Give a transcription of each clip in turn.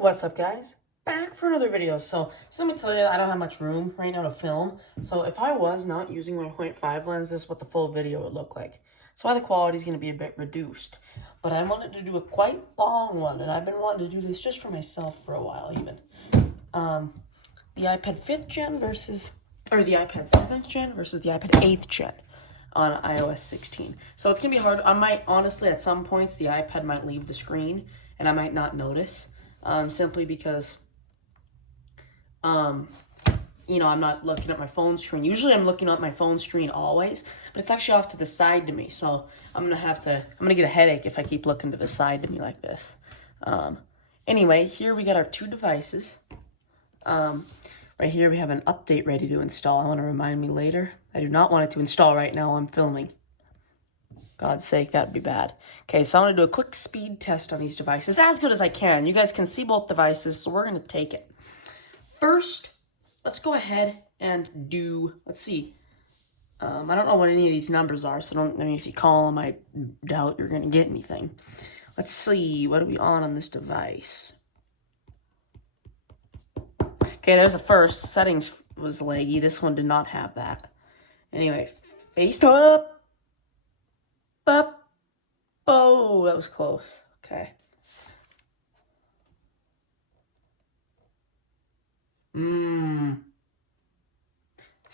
What's up, guys? Back for another video. So let me tell you, I don't have much room right now to film. So if I was not using my 0.5 lens, this is what the full video would look like. That's why the quality is going to be a bit reduced. But I wanted to do a quite long one, and I've been wanting to do this just for myself for a while, even. The iPad 5th gen versus, or the iPad 7th gen versus the iPad 8th gen on iOS 16. So it's going to be hard. I might, honestly, at some points, the iPad might leave the screen, and I might not notice. Simply because, I'm not looking at my phone screen. Usually I'm looking at my phone screen always, but it's actually off to the side to me. So I'm going to get a headache if I keep looking to the side to me like this. Anyway, here we got our two devices. Right here we have an update ready to install. I want to remind me later. I do not want it to install right now. I'm filming. God's sake, that'd be bad. Okay, so I'm going to do a quick speed test on these devices, as good as I can. You guys can see both devices, so we're going to take it. First, let's go ahead and do, let's see. I don't know what any of these numbers are, so if you call them, I doubt you're going to get anything. Let's see, what are we on this device? Okay, there's a first. Settings was laggy. This one did not have that. Anyway, FaceTime. Oh, that was close. Okay. So I'm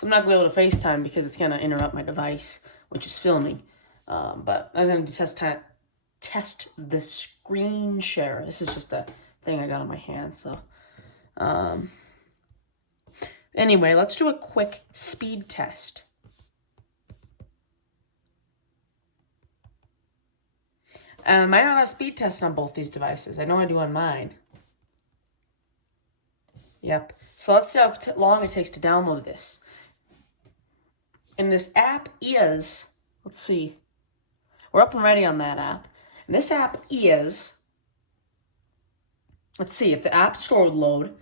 not going to be able to FaceTime because it's going to interrupt my device, which is filming. But I was going to test the screen share. This is just a thing I got on my hand. So, anyway, let's do a quick speed test. I might not have speed tests on both these devices. I know I do on mine. Yep. So let's see how long it takes to download this. And this app is, let's see. We're up and ready on that app. And this app is, let's see if the app store would load.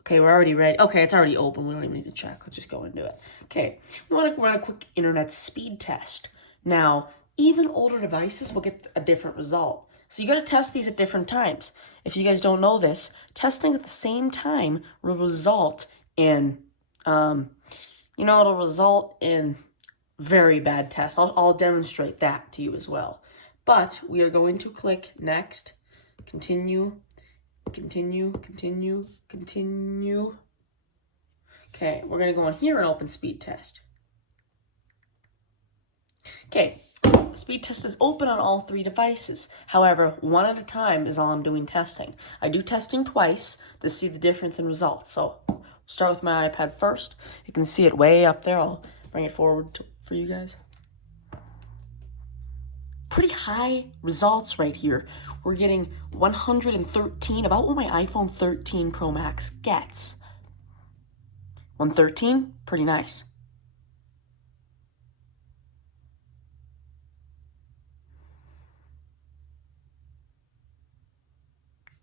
Okay, we're already ready. Okay, it's already open. We don't even need to check. Let's just go into it. Okay, we want to run a quick internet speed test. Now, even older devices will get a different result. So you got to test these at different times. If you guys don't know this, testing at the same time will result in, it'll result in very bad tests. I'll demonstrate that to you as well. But we are going to click next, continue. Okay, we're going to go on here and open speed test. Okay, speed test is open on all three devices. However, one at a time is all I'm doing testing. I do testing twice to see the difference in results. So, we'll start with my iPad first. You can see it way up there. I'll bring it forward for you guys. Pretty high results right here. We're getting 113, about what my iPhone 13 Pro Max gets. 113, pretty nice.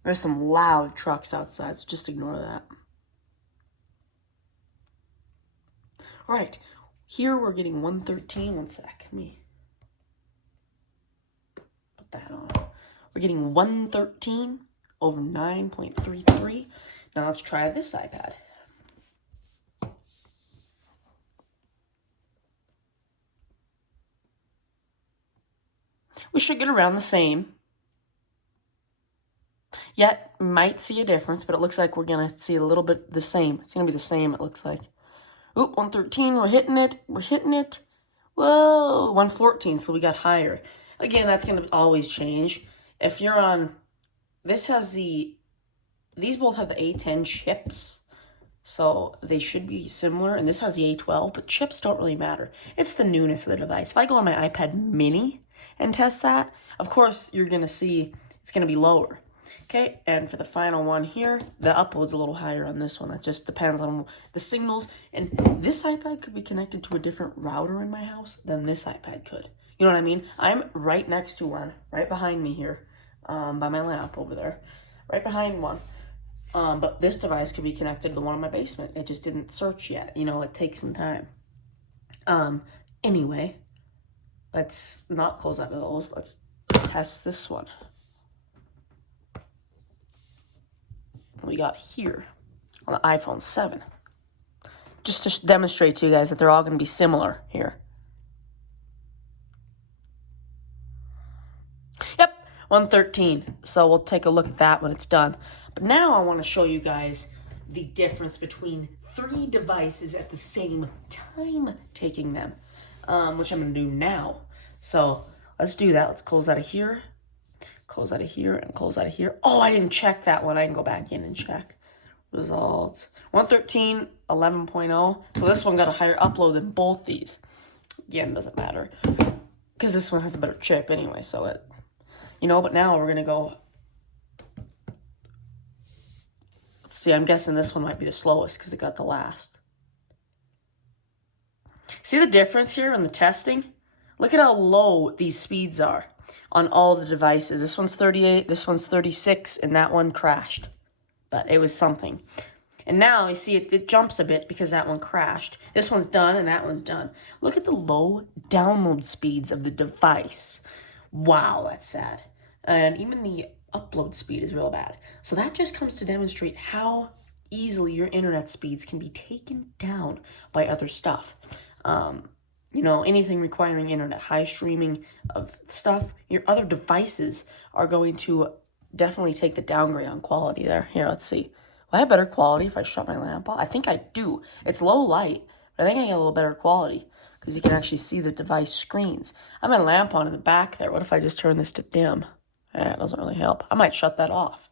There's some loud trucks outside, so just ignore that. All right, here we're getting 113. One sec, let me put that on. We're getting 113 over 9.33. Now let's try this iPad. We should get around the same. Yet, might see a difference, but it looks like we're going to see a little bit the same. It's going to be the same, it looks like. Oop, 113, we're hitting it. Whoa, 114, so we got higher. Again, that's going to always change. If you're on, these both have the A10 chips, so they should be similar, and this has the A12, but chips don't really matter. It's the newness of the device. If I go on my iPad mini and test that, of course, you're going to see it's going to be lower. Okay, and for the final one here, the upload's a little higher on this one. That just depends on the signals. And this iPad could be connected to a different router in my house than this iPad could. You know what I mean? I'm right next to one, right behind me here, by my lamp over there, right behind one. But this device could be connected to the one in my basement. It just didn't search yet. It takes some time. Anyway, let's not close out of those. Let's test this one. we got here on the iPhone 7. Just to demonstrate to you guys that they're all going to be similar here. Yep, 113. So we'll take a look at that when it's done. But now I want to show you guys the difference between 3 devices at the same time taking them, which I'm going to do now. So let's do that. Let's close out of here, close out of here, and close out of here. Oh, I didn't check that one. I can go back in and check. Results 113, 11.0. So this one got a higher upload than both these. Again, doesn't matter because this one has a better chip anyway. So it, but now we're gonna go. Let's see. I'm guessing this one might be the slowest because it got the last. See the difference here in the testing? Look at how low these speeds are on all the devices. This one's 38, this one's 36, and that one crashed. But it was something. And now you see it jumps a bit because that one crashed. This one's done and that one's done. Look at the low download speeds of the device. Wow, that's sad. And even the upload speed is real bad. So that just comes to demonstrate how easily your internet speeds can be taken down by other stuff. Anything requiring internet, high streaming of stuff, your other devices are going to definitely take the downgrade on quality there. Here, let's see. Will I have better quality if I shut my lamp off? I think I do. It's low light, but I think I get a little better quality because you can actually see the device screens. I have my lamp on in the back there. What if I just turn this to dim? It doesn't really help. I might shut that off,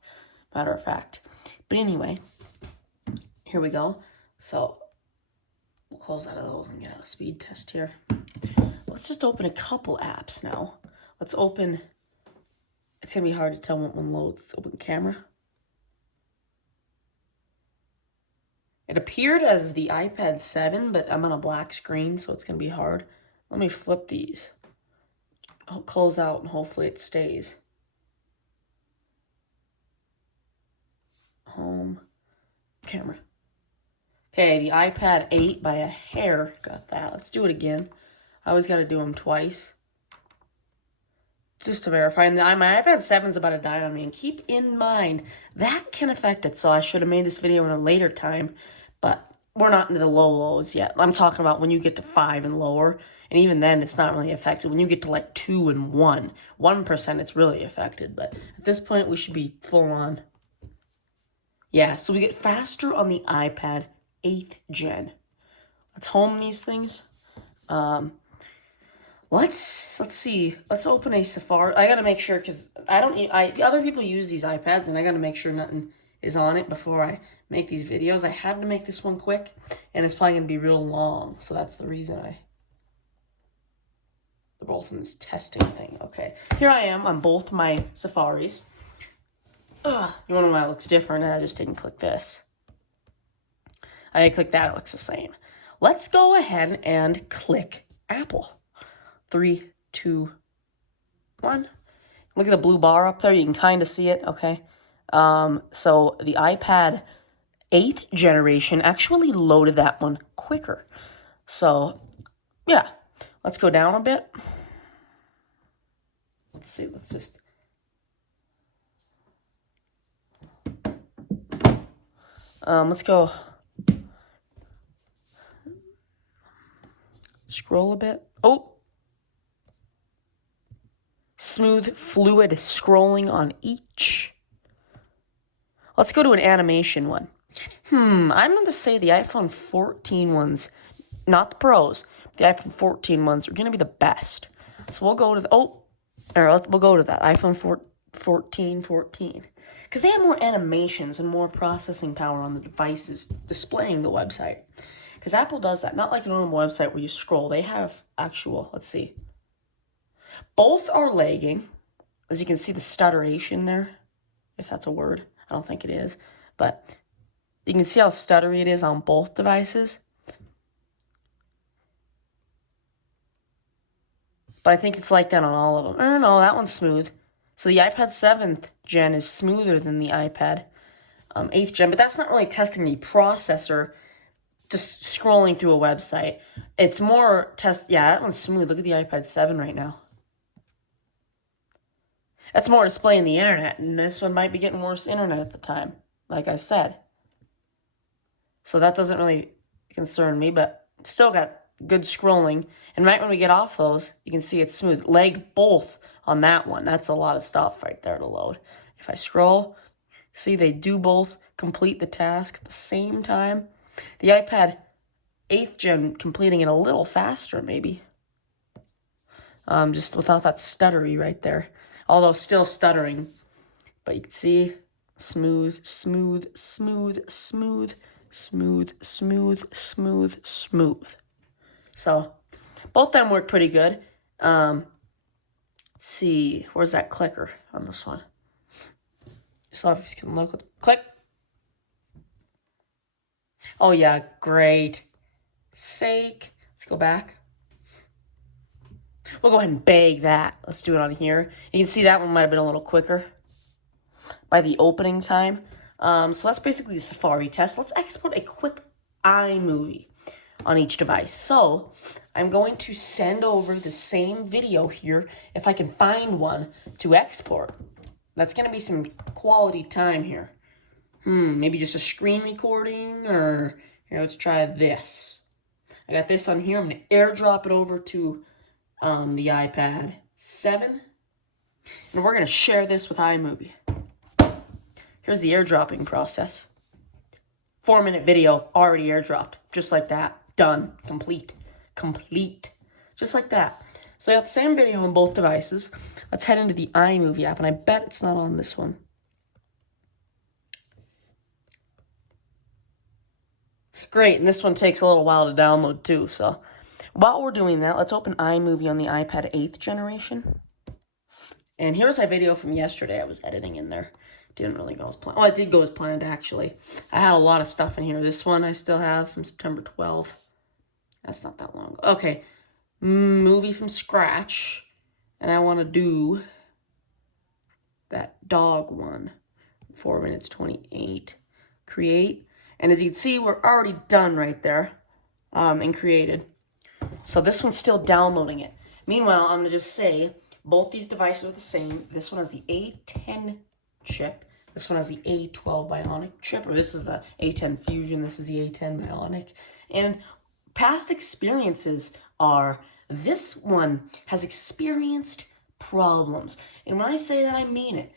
matter of fact. But anyway, here we go. So we'll close out of those and get out a speed test here. Let's just open a couple apps now. Let's open... It's going to be hard to tell when one loads. Let's open camera. It appeared as the iPad 7, but I'm on a black screen, so it's going to be hard. Let me flip these. I'll close out and hopefully it stays. Home. Camera. Okay, the iPad 8 by a hair got that. Let's do it again. I always got to do them twice. Just to verify, and my iPad 7 is about to die on me, and keep in mind, that can affect it, so I should have made this video in a later time, but we're not into the low lows yet. I'm talking about when you get to 5 and lower, and even then, it's not really affected. When you get to like 2 and 1%, it's really affected, but at this point, we should be full on. Yeah, so we get faster on the iPad 8th gen. Let's home these things. Let's see. Let's open a Safari. I gotta make sure because other people use these iPads and I gotta make sure nothing is on it before I make these videos. I had to make this one quick and it's probably gonna be real long, so that's the reason they're both in this testing thing. Okay, here I am on both my Safaris. You wanna know why it looks different? I just didn't click this. I didn't click that. It looks the same. Let's go ahead and click Apple. 3, 2, 1. Look at the blue bar up there. You can kind of see it, okay? So the iPad 8th generation actually loaded that one quicker. So, yeah. Let's go down a bit. Let's see. Let's just... let's go... Scroll a bit. Oh! Smooth, fluid scrolling on each. Let's go to an animation one. I'm going to say the iPhone 14 ones, not the Pros, the iPhone 14 ones are going to be the best. So we'll go to the, we'll go to that, iPhone 14. Because they have more animations and more processing power on the devices displaying the website. Because Apple does that, not like a normal website where you scroll. They have actual, let's see. Both are lagging. As you can see the stutteration there, if that's a word. I don't think it is. But you can see how stuttery it is on both devices. But I think it's like that on all of them. I don't know, that one's smooth. So the iPad 7th gen is smoother than the iPad 8th gen. But that's not really testing the processor, just scrolling through a website. It's more yeah, that one's smooth. Look at the iPad 7 right now. That's more displaying the internet, and this one might be getting worse internet at the time. like I said. So that doesn't really concern me, but still got good scrolling. And right when we get off those, you can see it's smooth. Lagged both on that one. That's a lot of stuff right there to load. If I scroll, see they do both complete the task at the same time. The iPad 8th gen completing it a little faster maybe. Just without that stuttery right there. Although still stuttering. But you can see smooth, smooth, smooth, smooth, smooth, smooth, smooth, smooth. So both of them work pretty good. Let's see, where's that clicker on this one? So if you can look at the click. Oh yeah, great. Sake. Let's go back. We'll go ahead and bag that. Let's do it on here. You can see that one might have been a little quicker by the opening time. So that's basically the Safari test. Let's export a quick iMovie on each device. So I'm going to send over the same video here, if I can find one, to export. That's going to be some quality time here. Maybe just a screen recording, or here, let's try this. I got this on here. I'm going to airdrop it over to the iPad 7. And we're going to share this with iMovie. Here's the airdropping process. 4-minute video already airdropped. Just like that. Done. Complete. Complete. Just like that. So I got the same video on both devices. Let's head into the iMovie app, and I bet it's not on this one. Great, and this one takes a little while to download too. So while we're doing that, let's open iMovie on the iPad 8th generation. And here's my video from yesterday I was editing in there. Didn't really go as planned. Oh, it did go as planned, actually. I had a lot of stuff in here. This one I still have from September 12th. That's not that long ago. Okay, movie from scratch. And I want to do that dog one. 4 minutes 28. Create. And as you can see, we're already done right there and created. So this one's still downloading it. Meanwhile, I'm going to just say both these devices are the same. This one has the A10 chip. This one has the A12 Bionic chip. Or this is the A10 Fusion. This is the A10 Bionic. And past experiences are, this one has experienced problems. And when I say that, I mean it.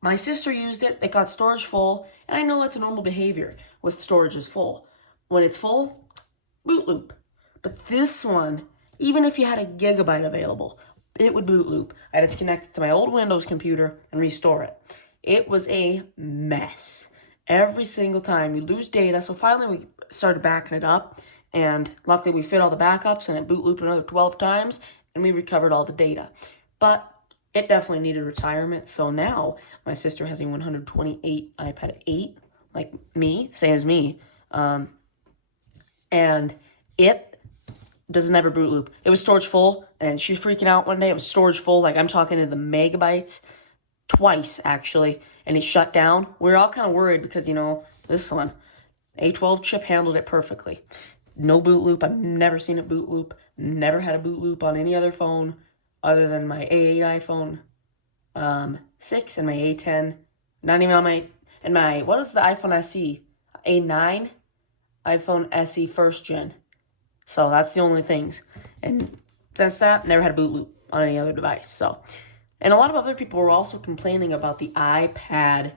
My sister used it, it got storage full, and I know that's a normal behavior with storage is full. When it's full, boot loop. But this one, even if you had a gigabyte available, it would boot loop. I had to connect it to my old Windows computer and restore it. It was a mess. Every single time you lose data, so finally we started backing it up, and luckily we fit all the backups, and it boot looped another 12 times, and we recovered all the data. But it definitely needed retirement, so now my sister has a 128 iPad 8, like me, same as me, and it doesn't ever boot loop. It was storage full, and she's freaking out one day. It was storage full, like I'm talking in the megabytes, twice actually, and it shut down. We were all kind of worried because, you know, this one, A12 chip handled it perfectly. No boot loop. I've never seen it boot loop. Never had a boot loop on any other phone other than my A8 iPhone 6 and my A10. Not even on my, what is the iPhone SE? A9 iPhone SE first gen. So that's the only things. And since that, never had a boot loop on any other device. So, and a lot of other people were also complaining about the iPad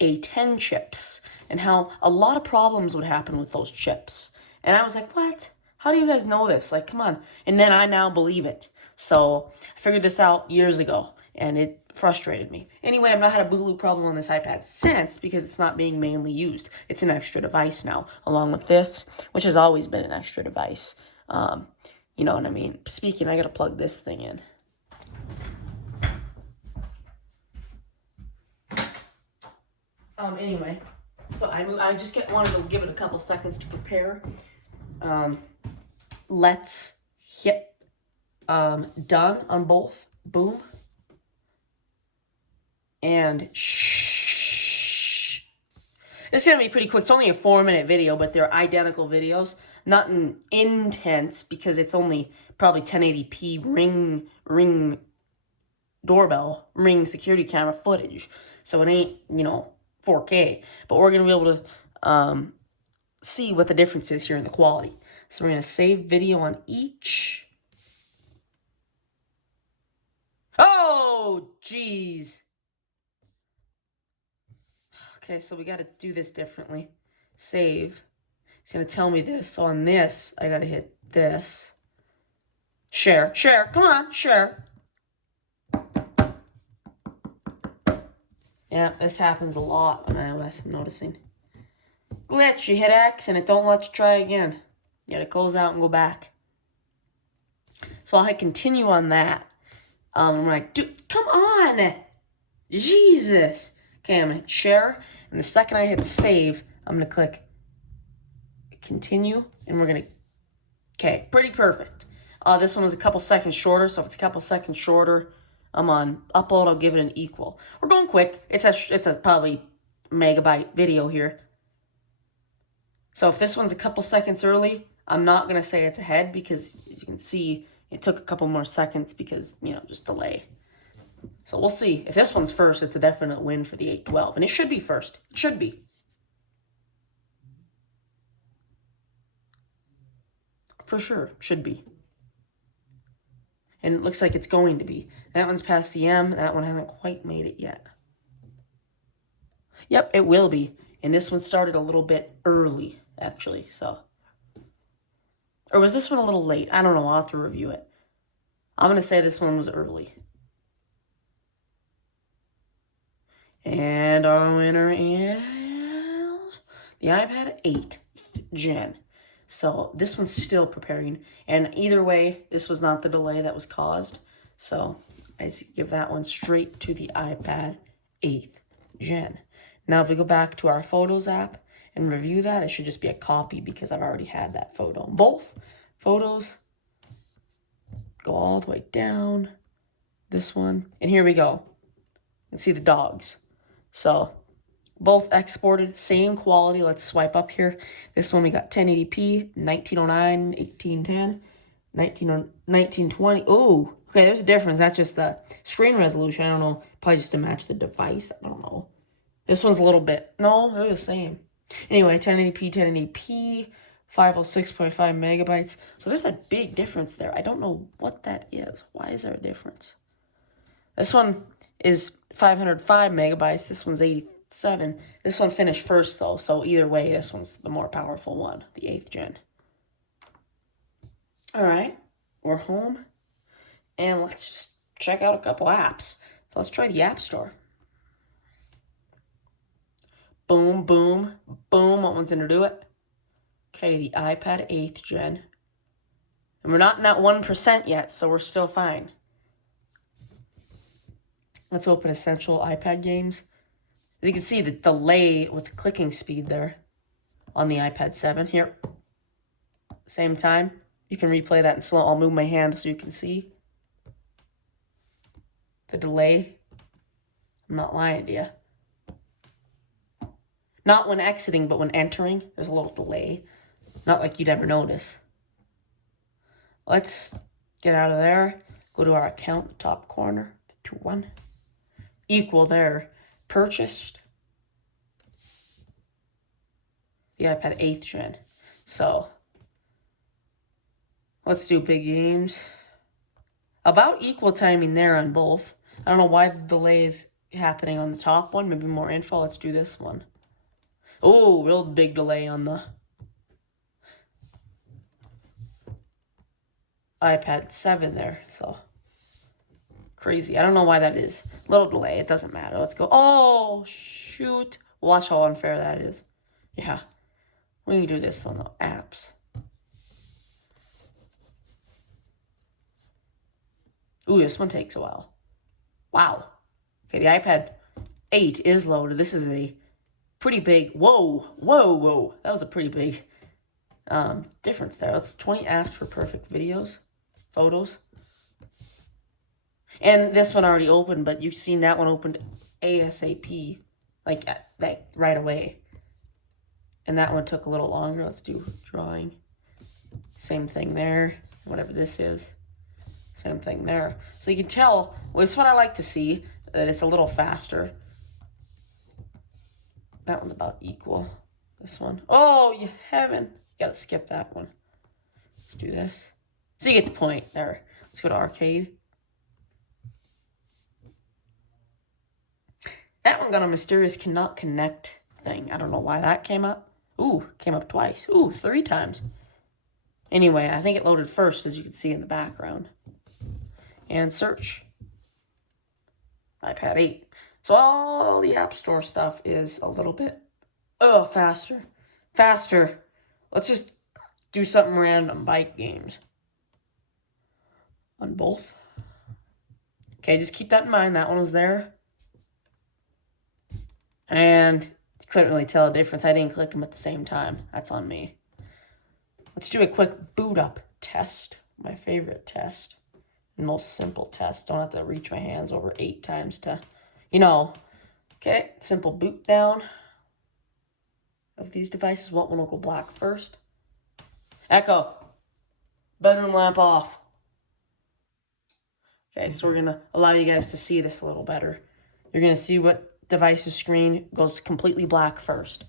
A10 chips and how a lot of problems would happen with those chips. And I was like, what? How do you guys know this? Like, come on. And then I now believe it. So I figured this out years ago, and it frustrated me. Anyway, I've not had a boot loop problem on this iPad since because it's not being mainly used. It's an extra device now, along with this, which has always been an extra device. You know what I mean? Speaking, I got to plug this thing in. Anyway, so I just wanted to give it a couple seconds to prepare. Let's hit done on both. Boom. And shh. This is going to be pretty quick. It's only a 4-minute video, but they're identical videos. Nothing intense because it's only probably 1080p ring doorbell ring security camera footage. So it ain't, 4K. But we're going to be able to see what the difference is here in the quality. So we're going to save video on each. Oh, jeez. Okay, so we got to do this differently. Save. It's going to tell me this. So on this, I got to hit this. Share. Come on, share. Yeah, this happens a lot on iOS, I'm noticing. Glitch, you hit X and it don't let you try again. You gotta close out and go back. So I'll hit continue on that. I'm like, dude, come on! Jesus! Okay, I'm gonna hit share, and the second I hit save, I'm gonna click continue, and we're gonna, okay, pretty perfect. This one was a couple seconds shorter, so if it's a couple seconds shorter, I'm on upload, I'll give it an equal. We're going quick. It's a probably megabyte video here. So if this one's a couple seconds early, I'm not going to say it's ahead because as you can see, it took a couple more seconds because, just delay. So we'll see. If this one's first, it's a definite win for the 812. And it should be first. It should be. For sure. Should be. And it looks like it's going to be. That one's past the M. That one hasn't quite made it yet. Yep, it will be. And this one started a little bit early, actually. So, or was this one a little late? I don't know. I'll have to review it. I'm going to say this one was early. And our winner is the iPad 8 Gen. So this one's still preparing. And either way, this was not the delay that was caused. So I give that one straight to the iPad 8th Gen. Now if we go back to our Photos app and review that, it should just be a copy because I've already had that photo. Both photos go all the way down. This one. And here we go. You can see the dogs. So both exported, same quality. Let's swipe up here. This one we got 1080p, 1909, 1810, 1920. Oh, okay, there's a difference. That's just the screen resolution. I don't know, probably just to match the device. I don't know. This one's a little bit, no, they're the same. Anyway, 1080p, 506.5 megabytes. So there's a big difference there. I don't know what that is. Why is there a difference? This one is 505 megabytes. This one's 87. This one finished first, though. So either way, this one's the more powerful one, the 8th Gen. All right, we're home. And let's just check out a couple apps. So let's try the App Store. Boom, boom, boom. What one's going to do it? Okay, the iPad 8th Gen. And we're not in that 1% yet, so we're still fine. Let's open Essential iPad Games. As you can see, the delay with clicking speed there on the iPad 7 here. Same time. You can replay that in slow. I'll move my hand so you can see the delay. I'm not lying to you. Not when exiting, but when entering. There's a little delay. Not like you'd ever notice. Let's get out of there. Go to our account, top corner, 2-1. Equal there. Purchased the iPad 8th Gen. So let's do big games. About equal timing there on both. I don't know why the delay is happening on the top one. Maybe more info. Let's do this one. Oh, real big delay on the iPad 7 there. So crazy. I don't know why that is. Little delay. It doesn't matter. Let's go. Oh, shoot. Watch how unfair that is. Yeah. We can do this on the apps. Ooh, this one takes a while. Wow. Okay, the iPad 8 is loaded. This is a pretty big... Whoa. That was a pretty big difference there. That's 20 apps for perfect videos. Photos. And this one already opened, but you've seen that one opened ASAP. Like, right away. And that one took a little longer. Let's do drawing. Same thing there. Whatever this is. Same thing there. So you can tell, well, it's what I like to see, that it's a little faster. That one's about equal. This one. Oh, you haven't. You gotta skip that one. Let's do this. So you get the point there. Let's go to arcade. That one got a mysterious cannot connect thing. I don't know why that came up. Ooh, came up twice. Ooh, 3 times. Anyway, I think it loaded first, as you can see in the background. And search. iPad 8. So all the App Store stuff is a little bit, faster. Faster. Let's just do something random. Bike games. On both. Okay, just keep that in mind. That one was there. And couldn't really tell the difference. I didn't click them at the same time. That's on me. Let's do a quick boot up test. My favorite test. The most simple test. Don't have to reach my hands over 8 times to, Okay, simple boot down of these devices. What one will go black first? Echo. Bedroom lamp off. Okay, so we're going to allow you guys to see this a little better. You're going to see what device's screen goes completely black first.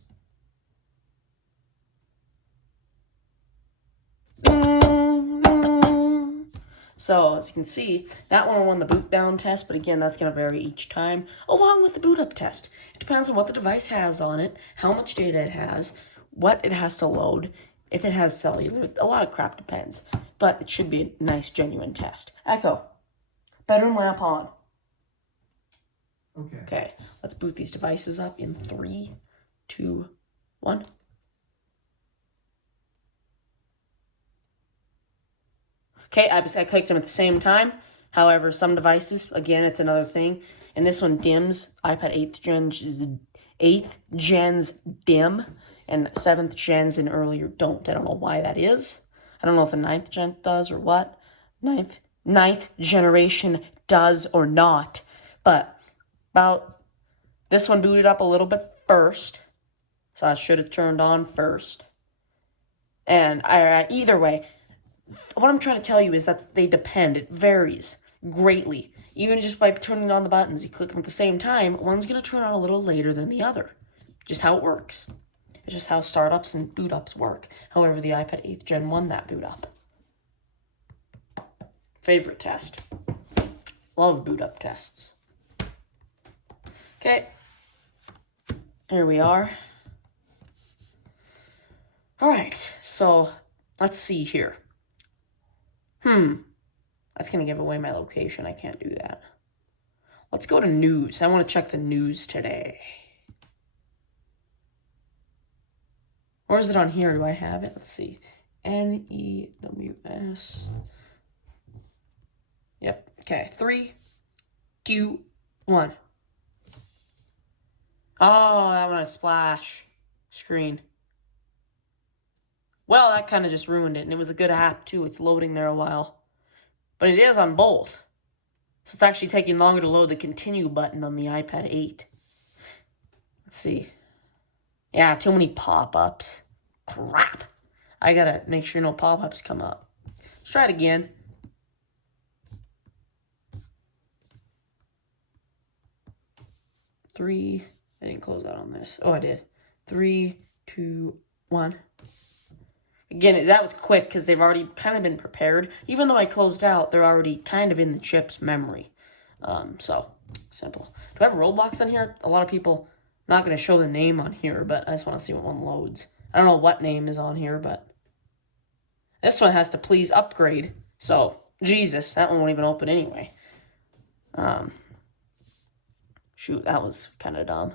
So, as you can see, that one won the boot down test, but again, that's going to vary each time, along with the boot up test. It depends on what the device has on it, how much data it has, what it has to load, if it has cellular. A lot of crap depends, but it should be a nice, genuine test. Echo. Bedroom lamp on. Okay, let's boot these devices up in 3, 2, 1. Okay, I clicked them at the same time. However, some devices, again, it's another thing. And this one dims. iPad 8th gens dim, and 7th gens and earlier don't. I don't know why that is. I don't know if the 9th gen does or what. 9th generation does or not. But this one booted up a little bit first. So I should have turned on first. And either way, what I'm trying to tell you is that they depend. It varies greatly. Even just by turning on the buttons, you click them at the same time, one's going to turn on a little later than the other. Just how it works. It's just how startups and boot ups work. However, the iPad 8th Gen won that boot up. Favorite test. Love boot up tests. Okay. Here we are. Alright, so let's see here. That's going to give away my location. I can't do that. Let's go to news. I want to check the news today. Or is it on here? Do I have it? Let's see. NEWS. Yep. Okay. 3, 2, 1. Oh, that one has splash screen. Well, that kind of just ruined it, and it was a good app, too. It's loading there a while. But it is on both. So it's actually taking longer to load the continue button on the iPad 8. Let's see. Yeah, too many pop-ups. Crap. I gotta make sure no pop-ups come up. Let's try it again. I didn't close out on this. Oh, I did. 3, 2, 1. Again, that was quick because they've already kind of been prepared. Even though I closed out, they're already kind of in the chip's memory. So, simple. Do I have Roblox on here? A lot of people, not going to show the name on here, but I just want to see what one loads. I don't know what name is on here, but this one has to please upgrade. So, Jesus, that one won't even open anyway. Shoot, that was kind of dumb.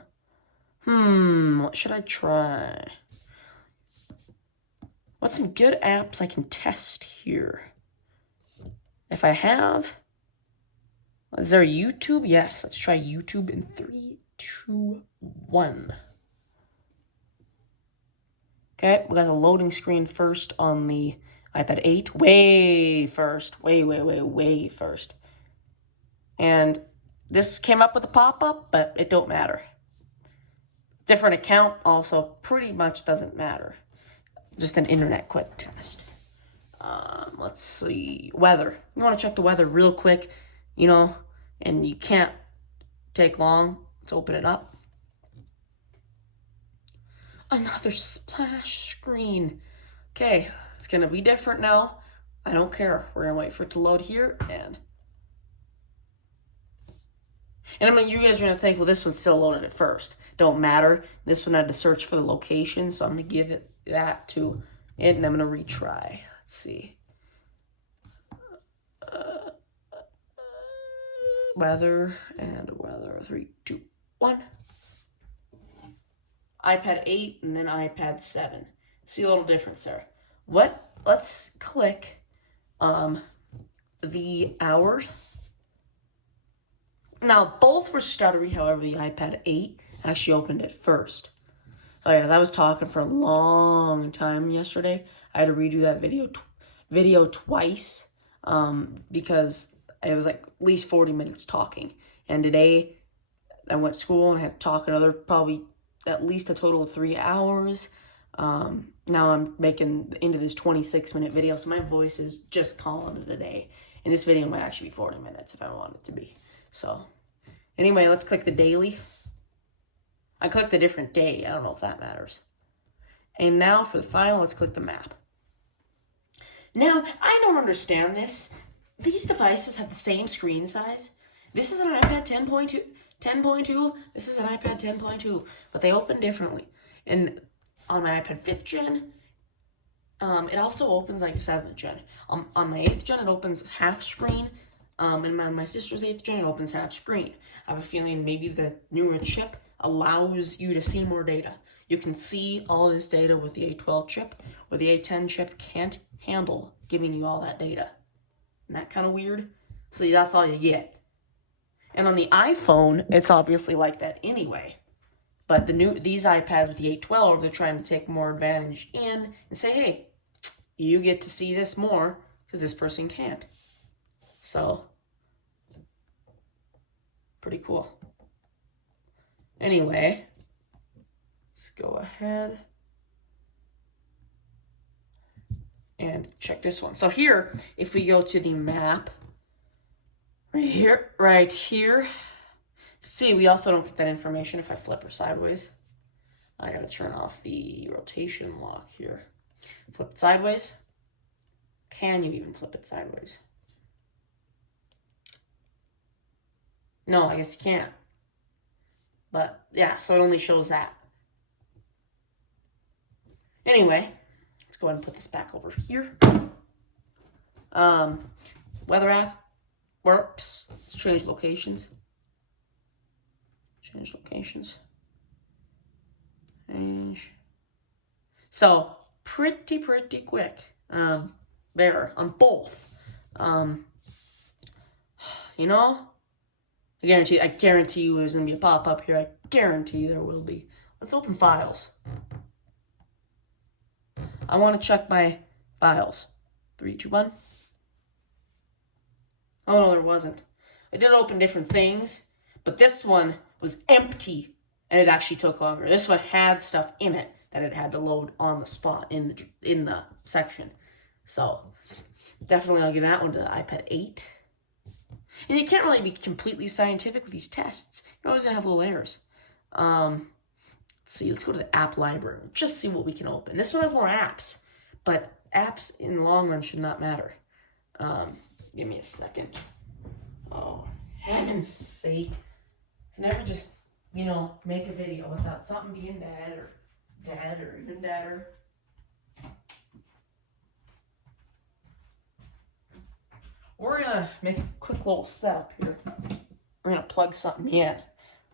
What should I try? What's some good apps I can test here? If I have... Is there YouTube? Yes, let's try YouTube in 3, 2, 1. Okay, we got the loading screen first on the iPad 8. Way first. Way first. And this came up with a pop-up, but it don't matter. Different account also pretty much doesn't matter. Just an internet quick test. Let's see, weather. You want to check the weather real quick, you know, and you can't take long. Let's open it up. Another splash screen. Okay, it's gonna be different now. I don't care. We're gonna wait for it to load here, and I mean, you guys are gonna think, well, this one's still loaded at first. Don't matter. This one I had to search for the location, so I'm gonna give it that to it, and I'm gonna retry. Let's see. Weather and weather. 3, 2, 1. iPad 8 and then iPad 7. See a little difference there. Let's click the hours. Now both were stuttery, however the iPad 8 actually opened it first. So guys, I was talking for a long time yesterday. I had to redo that video twice because it was like at least 40 minutes talking. And today I went to school and I had to talk another probably at least a total of 3 hours. Now I'm making into this 26-minute video, so my voice is just calling it a day. And this video might actually be 40 minutes if I want it to be. So anyway, let's click the daily. I clicked a different day. I don't know if that matters. And now for the final, let's click the map. Now, I don't understand this. These devices have the same screen size. This is an iPad 10.2. This is an iPad 10.2, but they open differently. And on my iPad 5th gen, it also opens like 7th gen. On my 8th gen, it opens half screen. And on my sister's 8th gen, it opens half screen. I have a feeling maybe the newer chip allows you to see more data. You can see all this data with the A12 chip, where the A10 chip can't handle giving you all that data. Isn't that kind of weird? So that's all you get. And on the iPhone, it's obviously like that anyway. But these iPads with the A12, they're trying to take more advantage in and say, hey, you get to see this more because this person can't. So, pretty cool. Anyway, let's go ahead and check this one. So here, if we go to the map, right here, see, we also don't get that information if I flip her sideways. I gotta turn off the rotation lock here. Flip it sideways. Can you even flip it sideways? No, I guess you can't. But yeah, so it only shows that. Anyway, let's go ahead and put this back over here. Weather app works. Let's change locations. Change locations. Change. So pretty quick. There on both. You know, I guarantee you there's gonna be a pop-up here. I guarantee there will be. Let's open files. I want to check my files. 3, 2, 1. Oh no, there wasn't. I did open different things, but this one was empty, and it actually took longer. This one had stuff in it that it had to load on the spot in the section. So definitely I'll give that one to the iPad 8. And you can't really be completely scientific with these tests. You're always gonna have little errors. Let's see. Let's go to the app library. Just see what we can open. This one has more apps, but apps in the long run should not matter. Give me a second. Oh, heaven's sake! I can never just make a video without something being bad or even dadder. We're gonna make a quick little setup here. We're gonna plug something in.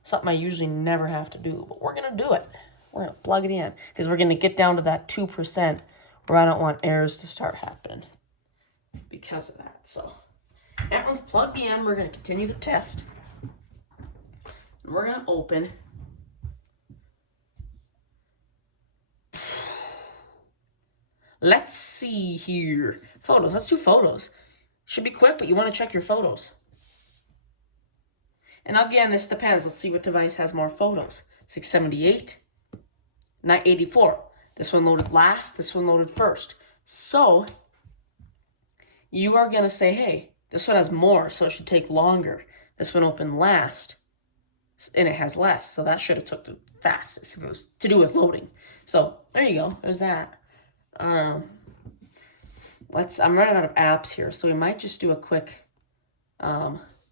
Something I usually never have to do, but we're gonna do it. We're gonna plug it in because we're gonna get down to that 2% where I don't want errors to start happening because of that. So that one's plugged in. We're gonna continue the test. And we're gonna open. Let's see here. Photos. Let's do photos. Should be quick, but you want to check your photos. And again, this depends. Let's see what device has more photos. 678, 984. This one loaded last. This one loaded first. So you are going to say, hey, this one has more, so it should take longer. This one opened last, and it has less, so that should have took the fastest if it was to do with loading. So there you go. There's that. I'm running out of apps here, so we might just do a quick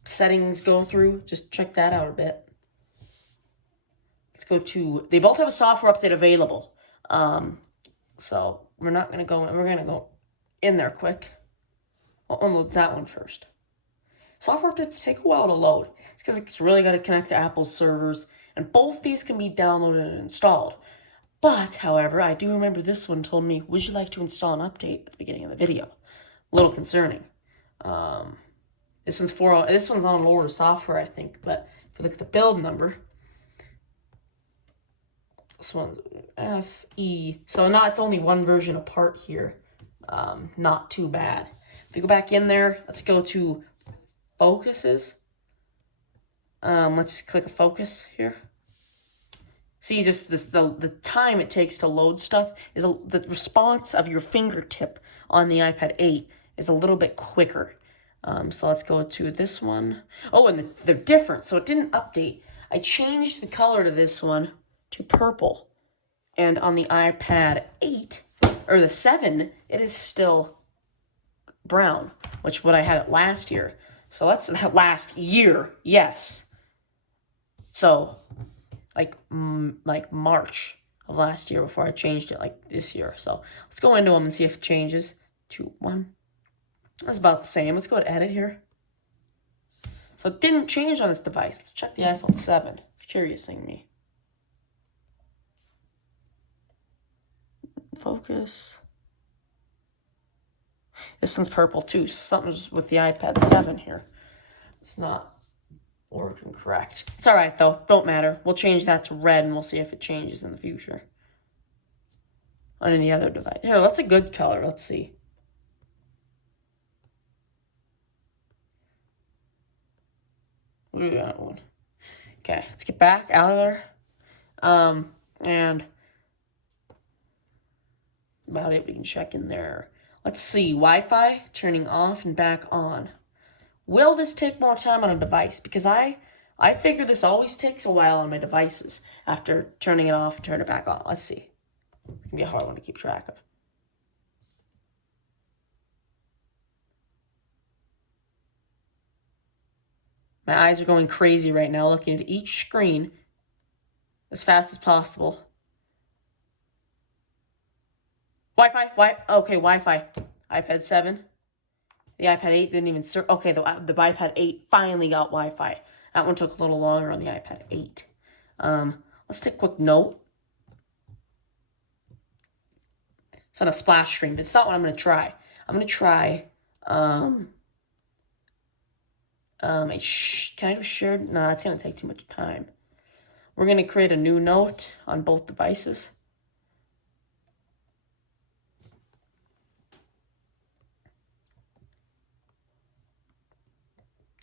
settings go through. Just check that out a bit. Let's go to, they both have a software update available. So we're not going to go, we're going to go in there quick. What one loads that one first? Software updates take a while to load. It's because it's really got to connect to Apple's servers, and both these can be downloaded and installed. But, however, I do remember this one told me, would you like to install an update at the beginning of the video? A little concerning. This one's on older software, I think, but if you look at the build number, this one's FE. So it's only one version apart here. Not too bad. If you go back in there, let's go to focuses. Let's just click a focus here. See, just the time it takes to load stuff is the response of your fingertip on the iPad 8 is a little bit quicker. So let's go to this one. Oh, and they're different, so it didn't update. I changed the color to this one to purple, and on the iPad 8 or the 7, it is still brown, which what I had it last year. So that's last year, yes. So like March of last year before I changed it like this year. So let's go into them and see if it changes. 2, 1. That's about the same. Let's go to edit here. So it didn't change on this device. Let's check the iPhone 7. It's curiousing me. Focus. This one's purple too. Something's with the iPad 7 here. It's not working correct. It's all right though. Don't matter. We'll change that to red and we'll see if it changes in the future. On any other device. Here, that's a good color. Let's see. Look at that one. Okay, let's get back out of there. And about it, we can check in there. Let's see, Wi-Fi turning off and back on. Will this take more time on a device? Because I figure this always takes a while on my devices after turning it off and turning it back on. Let's see. It can be a hard one to keep track of. My eyes are going crazy right now looking at each screen as fast as possible. Okay, Wi-Fi. iPad 7. The iPad 8 didn't even okay, the iPad 8 finally got Wi-Fi. That one took a little longer on the iPad 8. Let's take a quick note. It's on a splash screen, but it's not what I'm going to try. I'm going to try, can I do shared? No, it's going to take too much time. We're going to create a new note on both devices.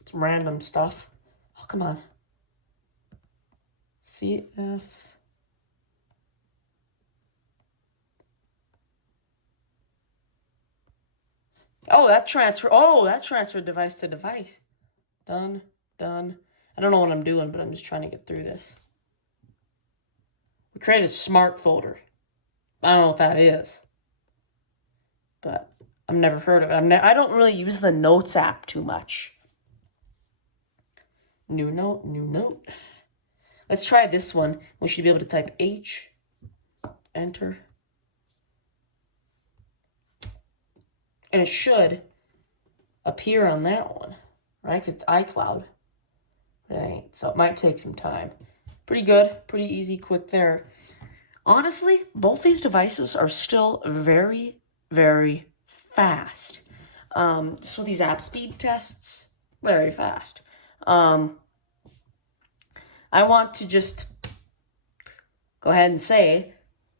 Some random stuff. Oh, come on. CF. Oh, that transferred device to device. Done. I don't know what I'm doing, but I'm just trying to get through this. We created a smart folder. I don't know what that is, but I've never heard of it. I don't really use the Notes app too much. New note. Let's try this one. We should be able to type H, enter. And it should appear on that one, right? Because it's iCloud. Right? So it might take some time. Pretty good, pretty easy, quick there. Honestly, both these devices are still very, very fast. So these app speed tests, very fast. I want to just go ahead and say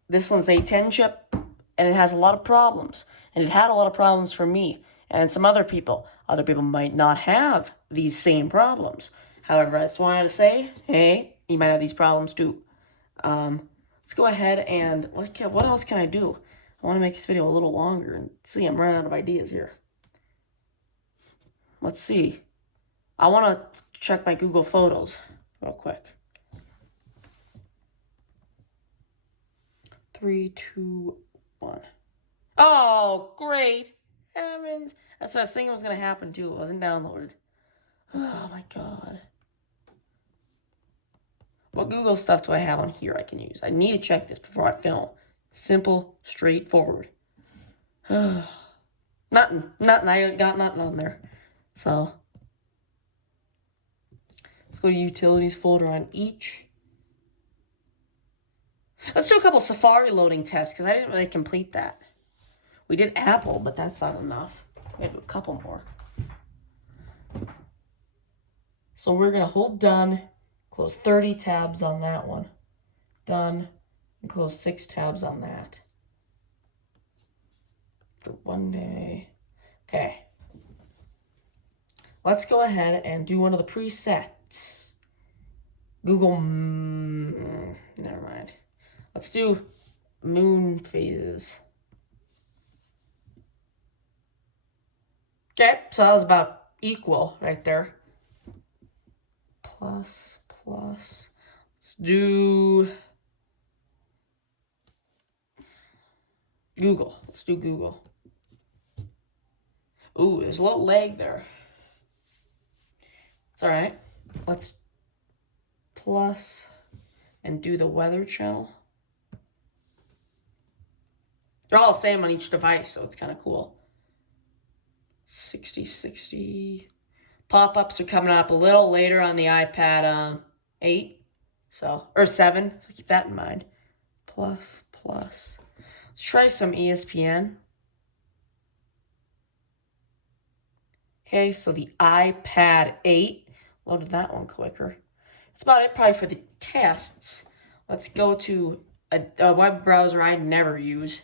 this one's a 10 chip and it has a lot of problems. And it had a lot of problems for me and some other people. Other people might not have these same problems. However, I just wanted to say, hey, you might have these problems too. Let's go ahead and, what else can I do? I want to make this video a little longer and see, I'm running out of ideas here. Let's see. I want to check my Google Photos real quick. 3, 2, 1. Oh, great heavens. That's what I was thinking was going to happen, too. It wasn't downloaded. Oh, my God. What Google stuff do I have on here I can use? I need to check this before I film. Simple, straightforward. Nothing. I got nothing on there. So, let's go to Utilities folder on each. Let's do a couple Safari loading tests, because I didn't really complete that. We did Apple, but that's not enough. We had to do a couple more. So we're going to hold done, close 30 tabs on that one. Done, and close 6 tabs on that. For one day. Okay. Let's go ahead and do one of the presets. Google, never mind. Let's do moon phases. Okay, so that was about equal right there. Plus. Let's do Google. Let's do Google. Ooh, there's a little lag there. It's all right. Let's plus and do the weather channel. They're all the same on each device, so it's kind of cool. 60. Pop-ups are coming up a little later on the iPad 8, or 7, so keep that in mind. Plus. Let's try some ESPN. Okay, so the iPad 8, loaded that one quicker. That's about it probably for the tests. Let's go to a web browser I never use.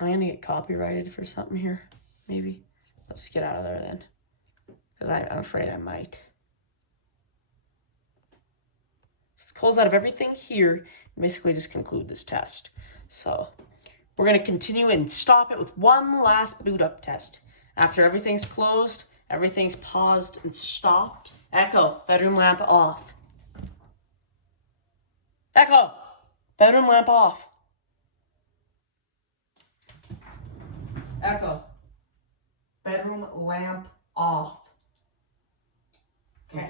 I'm going to get copyrighted for something here, maybe. Let's get out of there then, because I'm afraid I might. Let's close out of everything here and basically just conclude this test. So we're going to continue and stop it with one last boot up test. After everything's closed, everything's paused and stopped. Echo, bedroom lamp off. Echo, bedroom lamp off. Echo, bedroom lamp off. Okay.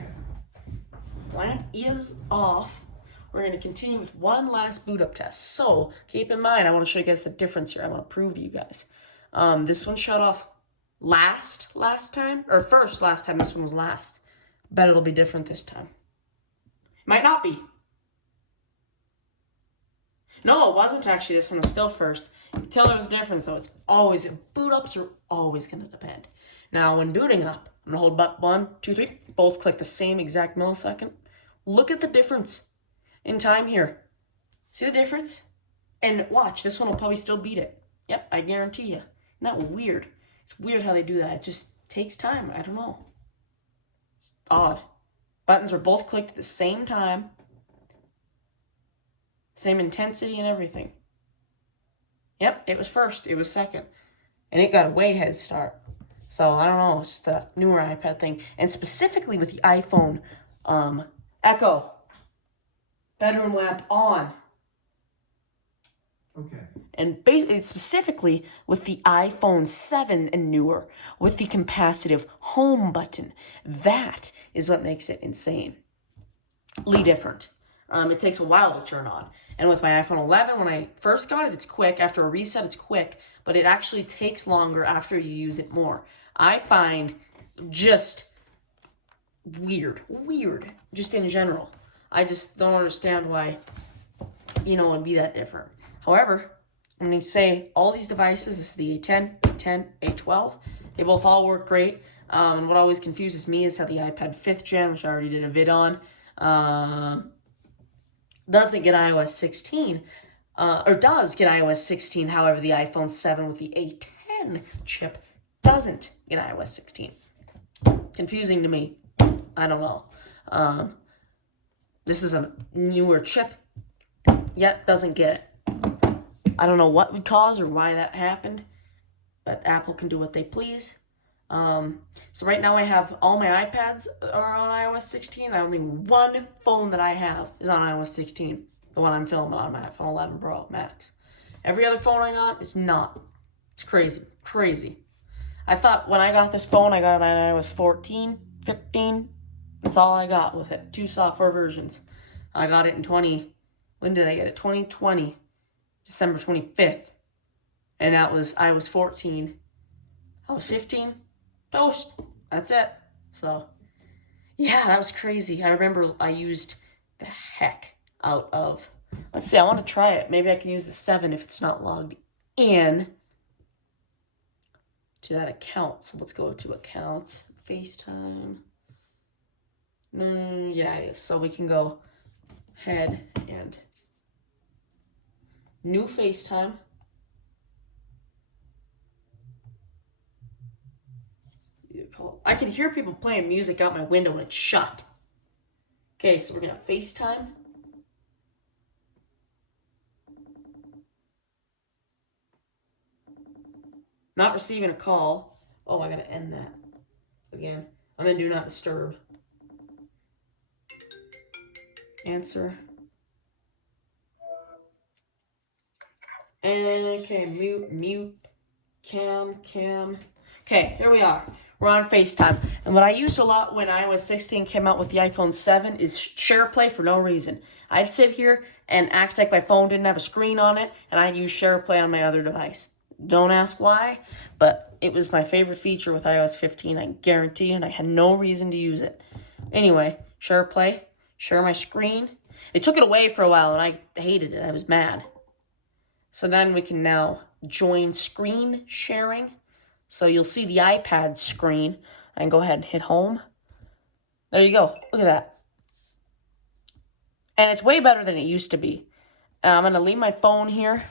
Lamp is off. We're going to continue with one last boot up test. So keep in mind, I want to show you guys the difference here. I want to prove to you guys. This one shut off last time, or first last time. This one was last. Bet it'll be different this time. Might not be. No, it wasn't actually. This one was still first. You can tell there was a difference, though. It's always, boot ups are always going to depend. Now, when booting up, I'm going to hold button 1, 2, 3. Both click the same exact millisecond. Look at the difference in time here. See the difference? And watch, this one will probably still beat it. Yep, I guarantee you. Isn't that weird? It's weird how they do that. It just takes time. I don't know. It's odd. Buttons are both clicked at the same time. Same intensity and everything. Yep, it was first. It was second. And it got a way head start. So, I don't know. It's just a newer iPad thing. And specifically with the iPhone, Echo, bedroom lamp on. Okay. And basically, specifically with the iPhone 7 and newer, with the capacitive home button. That is what makes it insanely different. It takes a while to turn on. And with my iPhone 11, when I first got it, it's quick. After a reset, it's quick. But it actually takes longer after you use it more. I find just weird, just in general. I just don't understand why, it would be that different. However, when you say all these devices, this is the A10, A10, A12, they both all work great. And what always confuses me is how the iPad 5th gen, which I already did a vid on, doesn't get iOS 16, or does get iOS 16, however, the iPhone 7 with the A10 chip doesn't get iOS 16. Confusing to me. I don't know. This is a newer chip, yet doesn't get it. I don't know what would cause or why that happened, but Apple can do what they please. So right now I have all my iPads are on iOS 16. Only one phone that I have is on iOS 16. The one I'm filming on, my iPhone 11 Pro Max. Every other phone I got is not. It's crazy. Crazy. I thought when I got this phone, I got it on iOS 14, 15. That's all I got with it. 2 software versions. I got it in when did I get it? 2020, December 25th. And that was iOS 14. I was 15. Toast. That's it. So, yeah, that was crazy. I remember I used the heck out of. Let's see, I want to try it. Maybe I can use the 7 if it's not logged in to that account. So let's go to accounts, FaceTime. Yeah, it is. So we can go ahead and new FaceTime. I can hear people playing music out my window when it's shut. Okay, so we're going to FaceTime. Not receiving a call. Oh, I got to end that again. I'm in Do Not Disturb. Answer. Okay, mute, cam. Okay, here we are. We're on FaceTime. And what I used a lot when iOS 16 came out with the iPhone 7 is SharePlay for no reason. I'd sit here and act like my phone didn't have a screen on it, and I'd use SharePlay on my other device. Don't ask why, but it was my favorite feature with iOS 15, I guarantee, and I had no reason to use it. Anyway, SharePlay, share my screen. They took it away for a while, and I hated it. I was mad. So then we can now join screen sharing. So you'll see the iPad screen. I can go ahead and hit home. There you go. Look at that. And it's way better than it used to be. I'm going to leave my phone here,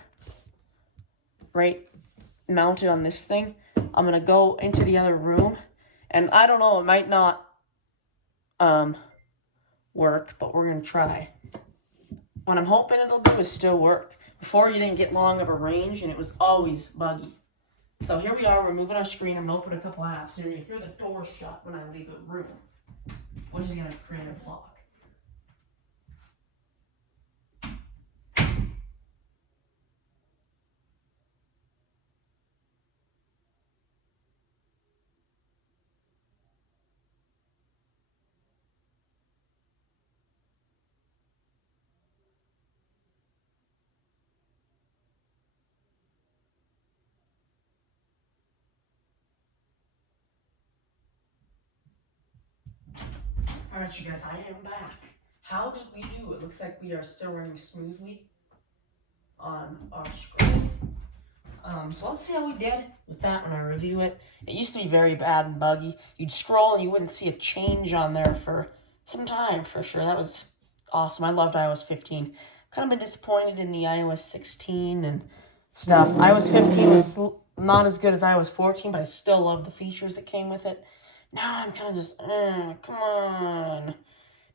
right, mounted on this thing. I'm going to go into the other room. And I don't know, it might not work, but we're going to try. What I'm hoping it'll do is still work. Before, you didn't get long of a range, and it was always buggy. So here we are, we're moving our screen. I'm going to open a couple apps. You're going to hear the door shut when I leave the room, which is going to create a block. All right, you guys, I am back. How did we do? It looks like we are still running smoothly on our screen. So let's see how we did with that when I review it. It used to be very bad and buggy. You'd scroll and you wouldn't see a change on there for some time, for sure. That was awesome. I loved iOS 15. Kind of been disappointed in the iOS 16 and stuff. iOS 15 was not as good as iOS 14, but I still love the features that came with it. Now I'm kind of just, come on.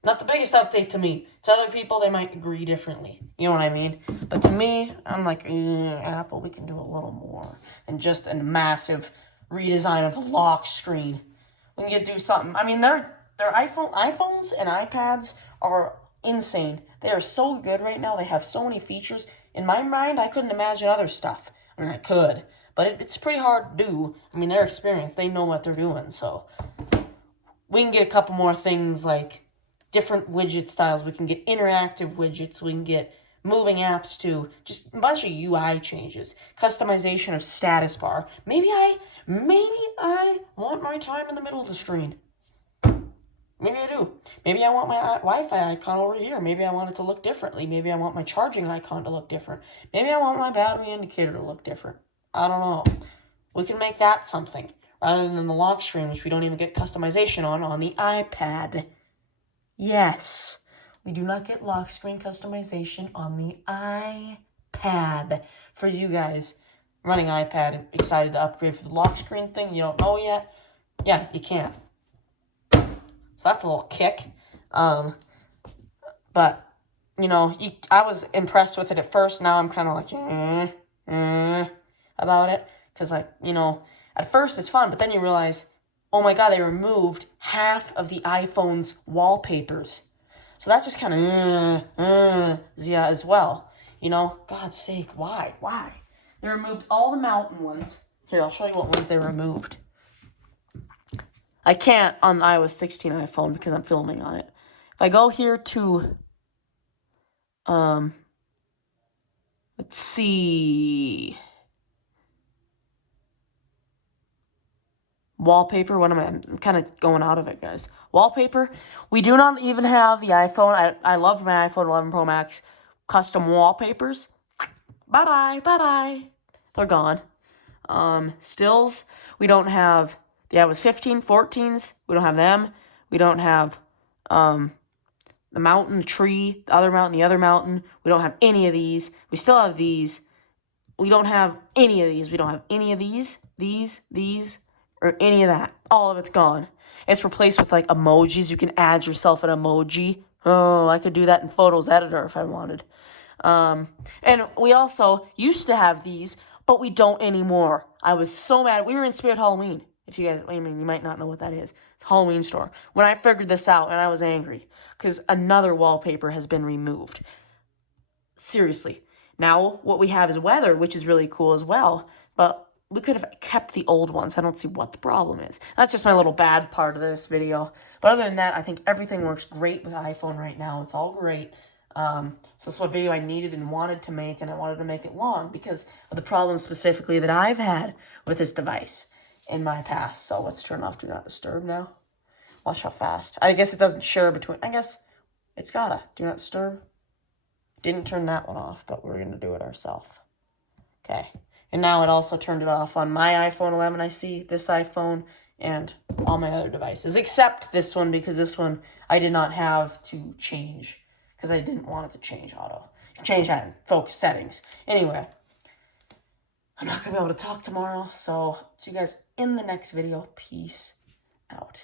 Not the biggest update to me. To other people, they might agree differently. You know what I mean? But to me, I'm like, Apple, we can do a little more than just a massive redesign of a lock screen. We can do something. I mean, their iPhones and iPads are insane. They are so good right now. They have so many features. In my mind, I couldn't imagine other stuff. I mean, I could, but it's pretty hard to do. I mean, they're experienced. They know what they're doing. So we can get a couple more things like different widget styles. We can get interactive widgets. We can get moving apps too. Just a bunch of UI changes. Customization of status bar. Maybe I want my time in the middle of the screen. Maybe I do. Maybe I want my Wi-Fi icon over here. Maybe I want it to look differently. Maybe I want my charging icon to look different. Maybe I want my battery indicator to look different. I don't know. We can make that something rather than the lock screen, which we don't even get customization on the iPad. Yes, we do not get lock screen customization on the iPad. For you guys running iPad and excited to upgrade for the lock screen thing, you don't know yet, yeah, you can't. So that's a little kick. But, you know, I was impressed with it at first. Now I'm kind of like, about it. Because, like, you know, at first it's fun, but then you realize, oh my God, they removed half of the iPhone's wallpapers. So that just kind of, yeah, as well. You know, God's sake, why? Why? They removed all the mountain ones. Here, I'll show you what ones they removed. I can't on the iOS 16 iPhone because I'm filming on it. If I go here to, let's see, wallpaper. What am I? I'm kind of going out of it, guys. Wallpaper. We do not even have the iPhone. I love my iPhone 11 Pro Max custom wallpapers. Bye-bye, bye-bye. They're gone. Stills. We don't have the iOS 15, 14s. We don't have them. We don't have, the mountain, the tree, the other mountain, the other mountain. We don't have any of these. We still have these. We don't have any of these. We don't have any of these, or any of that. All of it's gone. It's replaced with, like, emojis. You can add yourself an emoji. Oh, I could do that in Photos Editor if I wanted. And we also used to have these, but we don't anymore. I was so mad. We were in Spirit Halloween. If you guys, I mean, you might not know what that is. It's a Halloween store. When I figured this out, and I was angry, because another wallpaper has been removed. Seriously. Now, what we have is weather, which is really cool as well, but we could have kept the old ones. I don't see what the problem is. That's just my little bad part of this video. But other than that, I think everything works great with iPhone right now. It's all great. So this is what video I needed and wanted to make, and I wanted to make it long because of the problems specifically that I've had with this device in my past. So let's turn off Do Not Disturb now. Watch how fast. I guess it doesn't share between. I guess it's gotta. Do Not Disturb. Didn't turn that one off, but we're going to do it ourselves. Okay. And now it also turned it off on my iPhone 11. I see this iPhone and all my other devices, except this one, because this one I did not have to change because I didn't want it to change auto. Change that in focus settings. Anyway, I'm not going to be able to talk tomorrow, so see you guys in the next video. Peace out.